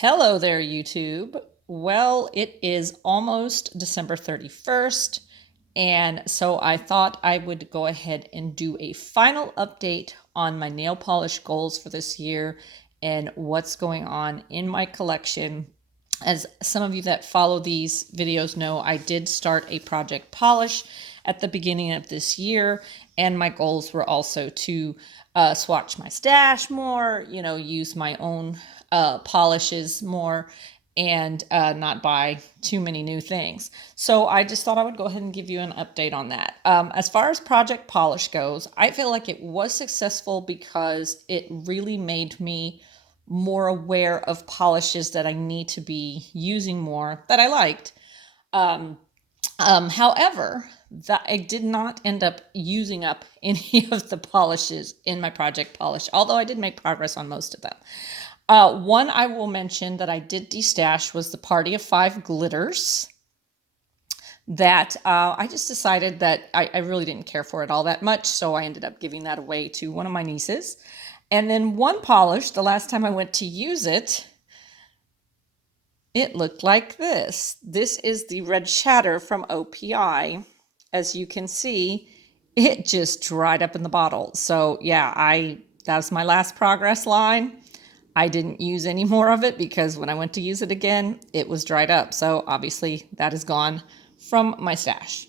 Hello there, YouTube. Well, it is almost December 31st, and so I thought I would go ahead and do a final update on my nail polish goals for this year and what's going on in my collection. As some of you that follow these videos know, I did start a project polish at the beginning of this year, and my goals were also to swatch my stash more, use my own polishes more, and not buy too many new things. So I just thought I would go ahead and give you an update on that. As far as project polish goes, I feel like it was successful because it really made me more aware of polishes that I need to be using more that I liked. However, that I did not end up using up any of the polishes in my project polish, although I did make progress on most of them. One I will mention that I did destash was the Party of Five glitters that I just decided that I really didn't care for it all that much, so I ended up giving that away to one of my nieces. And then one polish, the last time I went to use it, it looked like this. This is the Red Chatter from OPI. As you can see, it just dried up in the bottle. So yeah, that was my last progress line. I didn't use any more of it because when I went to use it again, it was dried up. So obviously that is gone from my stash.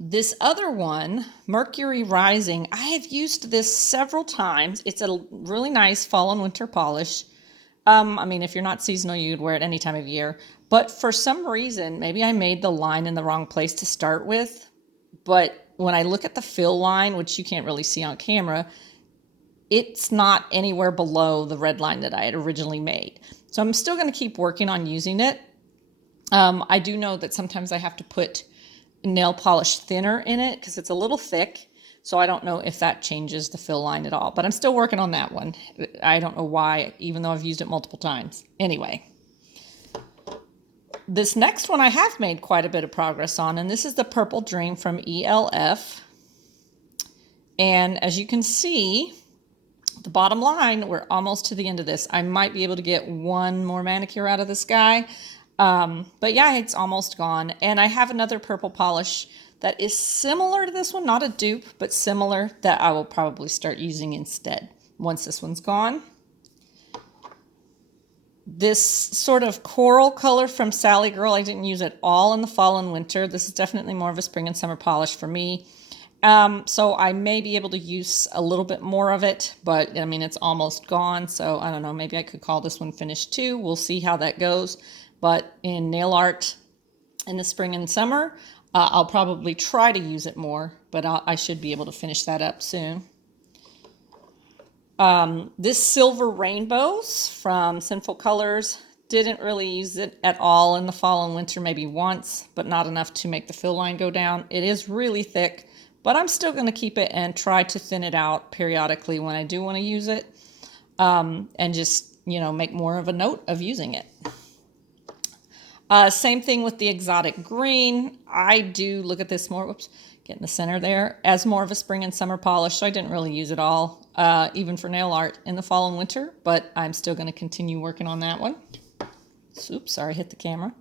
This other one, Mercury Rising, I have used this several times. It's a really nice fall and winter polish. If you're not seasonal, you'd wear it any time of year. But for some reason, maybe I made the line in the wrong place to start with. But when I look at the fill line, which you can't really see on camera, it's not anywhere below the red line that I had originally made. So I'm still going to keep working on using it. I do know that sometimes I have to put nail polish thinner in it because it's a little thick. So I don't know if that changes the fill line at all, but I'm still working on that one. I don't know why, even though I've used it multiple times. Anyway, this next one I have made quite a bit of progress on, and this is the Purple Dream from ELF. And as you can see, the bottom line, we're almost to the end of this. I might be able to get one more manicure out of this guy. But yeah, it's almost gone. And I have another purple polish that is similar to this one, not a dupe, but similar, that I will probably start using instead once this one's gone. This sort of coral color from Sally Girl, I didn't use it all in the fall and winter. This is definitely more of a spring and summer polish for me. So I may be able to use a little bit more of it, but it's almost gone. So I don't know, maybe I could call this one finished too. We'll see how that goes. But in nail art in the spring and summer, I'll probably try to use it more, but I should be able to finish that up soon. This Silver Rainbows from Sinful Colors, didn't really use it at all in the fall and winter, maybe once, but not enough to make the fill line go down. It is really thick, but I'm still going to keep it and try to thin it out periodically when I do want to use it, and just, make more of a note of using it. Same thing with the Exotic Green. I do look at this more, get in the center there, as more of a spring and summer polish. So I didn't really use it all, even for nail art in the fall and winter, but I'm still going to continue working on that one. Oops, sorry, hit the camera.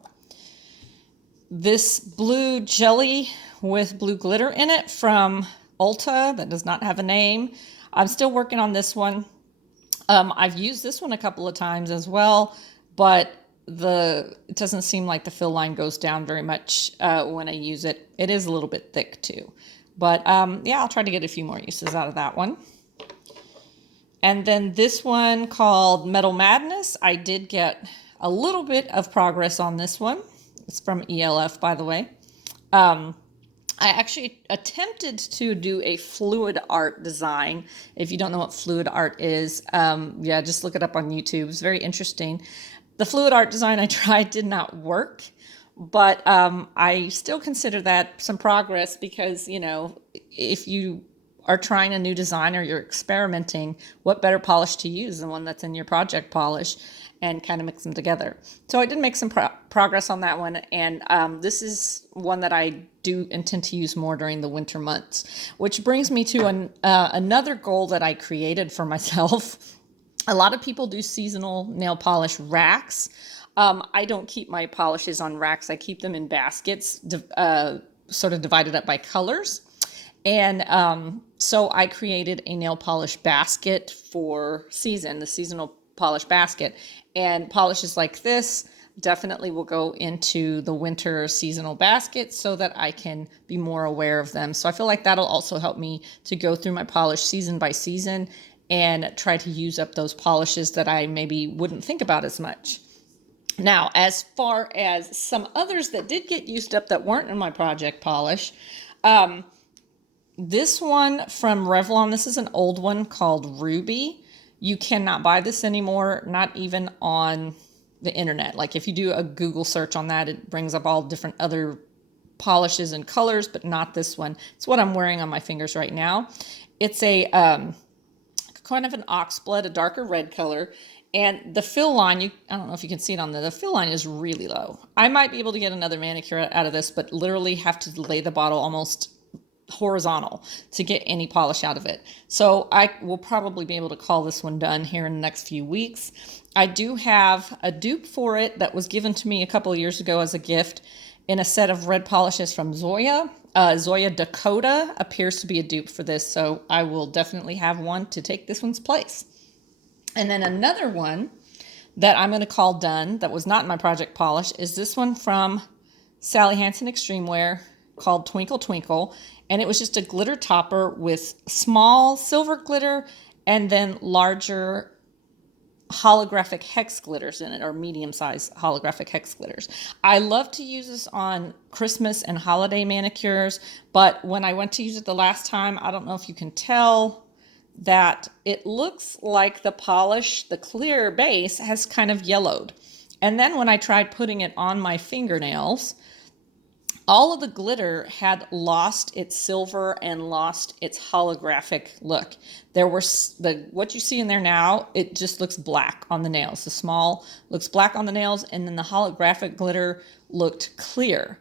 This blue jelly with blue glitter in it from Ulta that does not have a name. I'm still working on this one. I've used this one a couple of times as well, but it doesn't seem like the fill line goes down very much when I use it. It is a little bit thick too. But yeah, I'll try to get a few more uses out of that one. And then this one called Metal Madness. I did get a little bit of progress on this one. It's from ELF, by the way. I actually attempted to do a fluid art design. If you don't know what fluid art is, yeah, just look it up on YouTube. It's very interesting. The fluid art design I tried did not work, but I still consider that some progress because, if you are trying a new design or you're experimenting, what better polish to use than one that's in your project polish, and kind of mix them together. So I did make some progress on that one, and this is one that I do intend to use more during the winter months, which brings me to another goal that I created for myself. A lot of people do seasonal nail polish racks. I don't keep my polishes on racks. I keep them in baskets, sort of divided up by colors. And so I created a nail polish basket for the seasonal polish basket. And polishes like this definitely will go into the winter seasonal basket so that I can be more aware of them. So I feel like that'll also help me to go through my polish season by season and try to use up those polishes that I maybe wouldn't think about as much. Now, as far as some others that did get used up that weren't in my project polish, this one from Revlon, this is an old one called Ruby. You cannot buy this anymore, not even on the internet. Like if you do a Google search on that, it brings up all different other polishes and colors, but not this one. It's what I'm wearing on my fingers right now. It's a kind of an oxblood, a darker red color. And the fill line, I don't know if you can see it on the fill line is really low. I might be able to get another manicure out of this, but literally have to lay the bottle almost horizontal to get any polish out of it. So I will probably be able to call this one done here in the next few weeks. I do have a dupe for it that was given to me a couple of years ago as a gift in a set of red polishes from Zoya. Zoya Dakota appears to be a dupe for this, so I will definitely have one to take this one's place. And then another one that I'm going to call done that was not in my project polish is this one from Sally Hansen Extreme Wear called Twinkle Twinkle. And it was just a glitter topper with small silver glitter and then larger holographic hex glitters in it, or medium-sized holographic hex glitters. I love to use this on Christmas and holiday manicures, but when I went to use it the last time, I don't know if you can tell that it looks like the polish, the clear base, has kind of yellowed. And then when I tried putting it on my fingernails, all of the glitter had lost its silver and lost its holographic look. There were what you see in there now, it just looks black on the nails. The small looks black on the nails, and then the holographic glitter looked clear.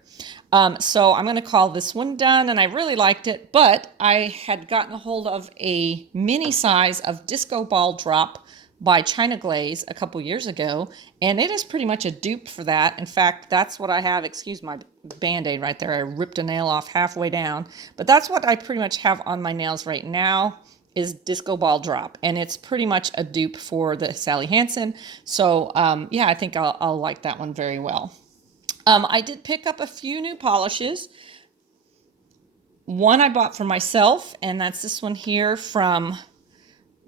So I'm going to call this one done, and I really liked it, but I had gotten a hold of a mini size of Disco Ball Drop by China Glaze a couple years ago, and it is pretty much a dupe for that. In fact, that's what I have. Excuse my band-aid right there. I ripped a nail off halfway down, but that's what I pretty much have on my nails right now is Disco Ball Drop, and it's pretty much a dupe for the Sally Hansen. So yeah, I think I'll like that one very well. I did pick up a few new polishes. One I bought for myself, and that's this one here from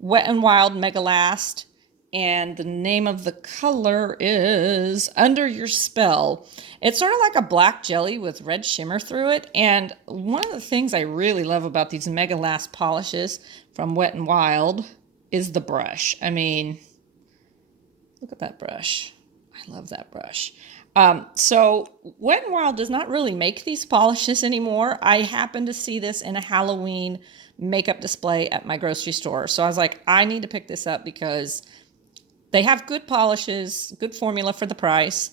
Wet n Wild Mega Last, and the name of the color is Under Your Spell. It's sort of like a black jelly with red shimmer through it, and one of the things I really love about these Mega Last polishes from Wet n Wild is the brush. I mean, look at that brush. I love that brush. So Wet n Wild does not really make these polishes anymore. I happened to see this in a Halloween makeup display at my grocery store. So I was like, I need to pick this up because they have good polishes, good formula for the price,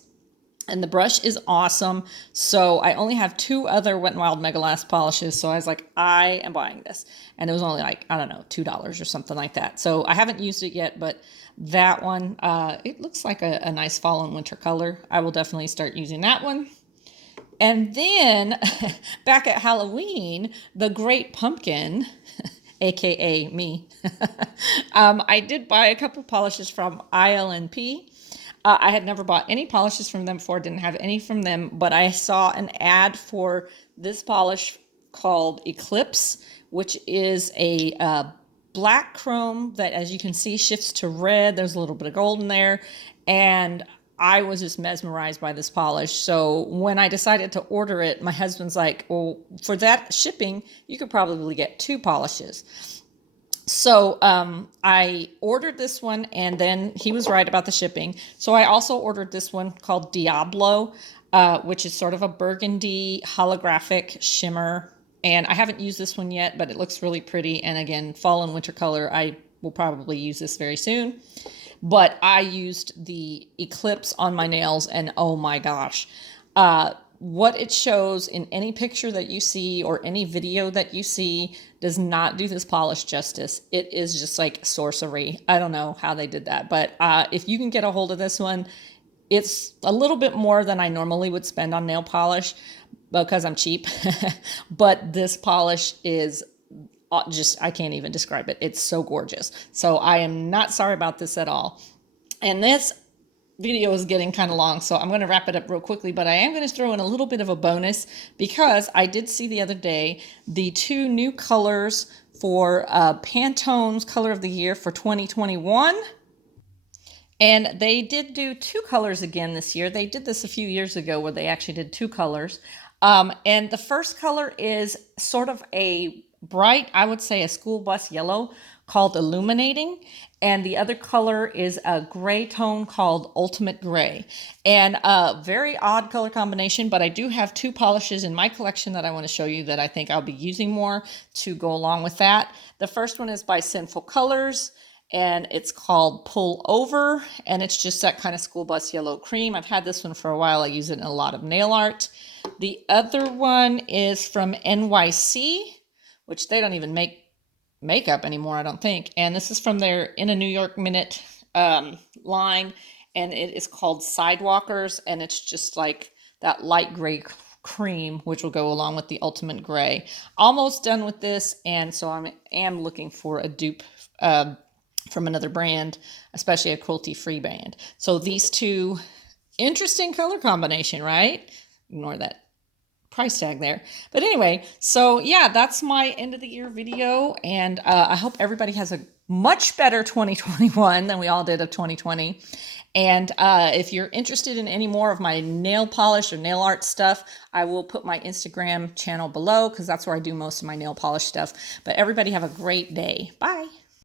and the brush is awesome. So I only have 2 other Wet n Wild Mega Last polishes. So I was like, I am buying this. And it was only like, I don't know, $2 or something like that. So I haven't used it yet, but that one, it looks like a nice fall and winter color. I will definitely start using that one. And then back at Halloween, the Great Pumpkin, aka me, I did buy a couple polishes from ILNP. I had never bought any polishes from them before, didn't have any from them, but I saw an ad for this polish called Eclipse, which is a black chrome that, as you can see, shifts to red. There's a little bit of gold in there, and I was just mesmerized by this polish. So when I decided to order it, my husband's like, well, for that shipping, you could probably get 2 polishes. So I ordered this one, and then he was right about the shipping. So I also ordered this one called Diablo, which is sort of a burgundy holographic shimmer. And I haven't used this one yet, but it looks really pretty. And again, fall and winter color, I will probably use this very soon. But I used the Eclipse on my nails, and oh my gosh. what it shows in any picture that you see or any video that you see does not do this polish justice. It is just like sorcery. I don't know how they did that, but if you can get a hold of this one, it's a little bit more than I normally would spend on nail polish because I'm cheap. But this polish is just, I can't even describe it. It's so gorgeous. So I am not sorry about this at all. And this video is getting kind of long, so I'm going to wrap it up real quickly, but I am going to throw in a little bit of a bonus because I did see the other day the 2 new colors for Pantone's Color of the Year for 2021. And they did do 2 colors again this year. They did this a few years ago where they actually did 2 colors. And the first color is sort of a bright, I would say a school bus yellow called Illuminating. And the other color is a gray tone called Ultimate Gray. And a very odd color combination, but I do have 2 polishes in my collection that I want to show you that I think I'll be using more to go along with that. The first one is by Sinful Colors, and it's called Pull Over, and it's just that kind of school bus yellow cream. I've had this one for a while. I use it in a lot of nail art. The other one is from NYC, which they don't even make makeup anymore, I don't think. And this is from their In a New York Minute line, and it is called Sidewalkers, and it's just like that light gray cream, which will go along with the Ultimate Gray. Almost done with this, and so I am looking for a dupe from another brand, especially a cruelty-free brand. So these 2, interesting color combination, right? Ignore that price tag there. But anyway, so yeah, that's my end of the year video, and I hope everybody has a much better 2021 than we all did of 2020. And if you're interested in any more of my nail polish or nail art stuff, I will put my Instagram channel below because that's where I do most of my nail polish stuff. But everybody have a great day. Bye.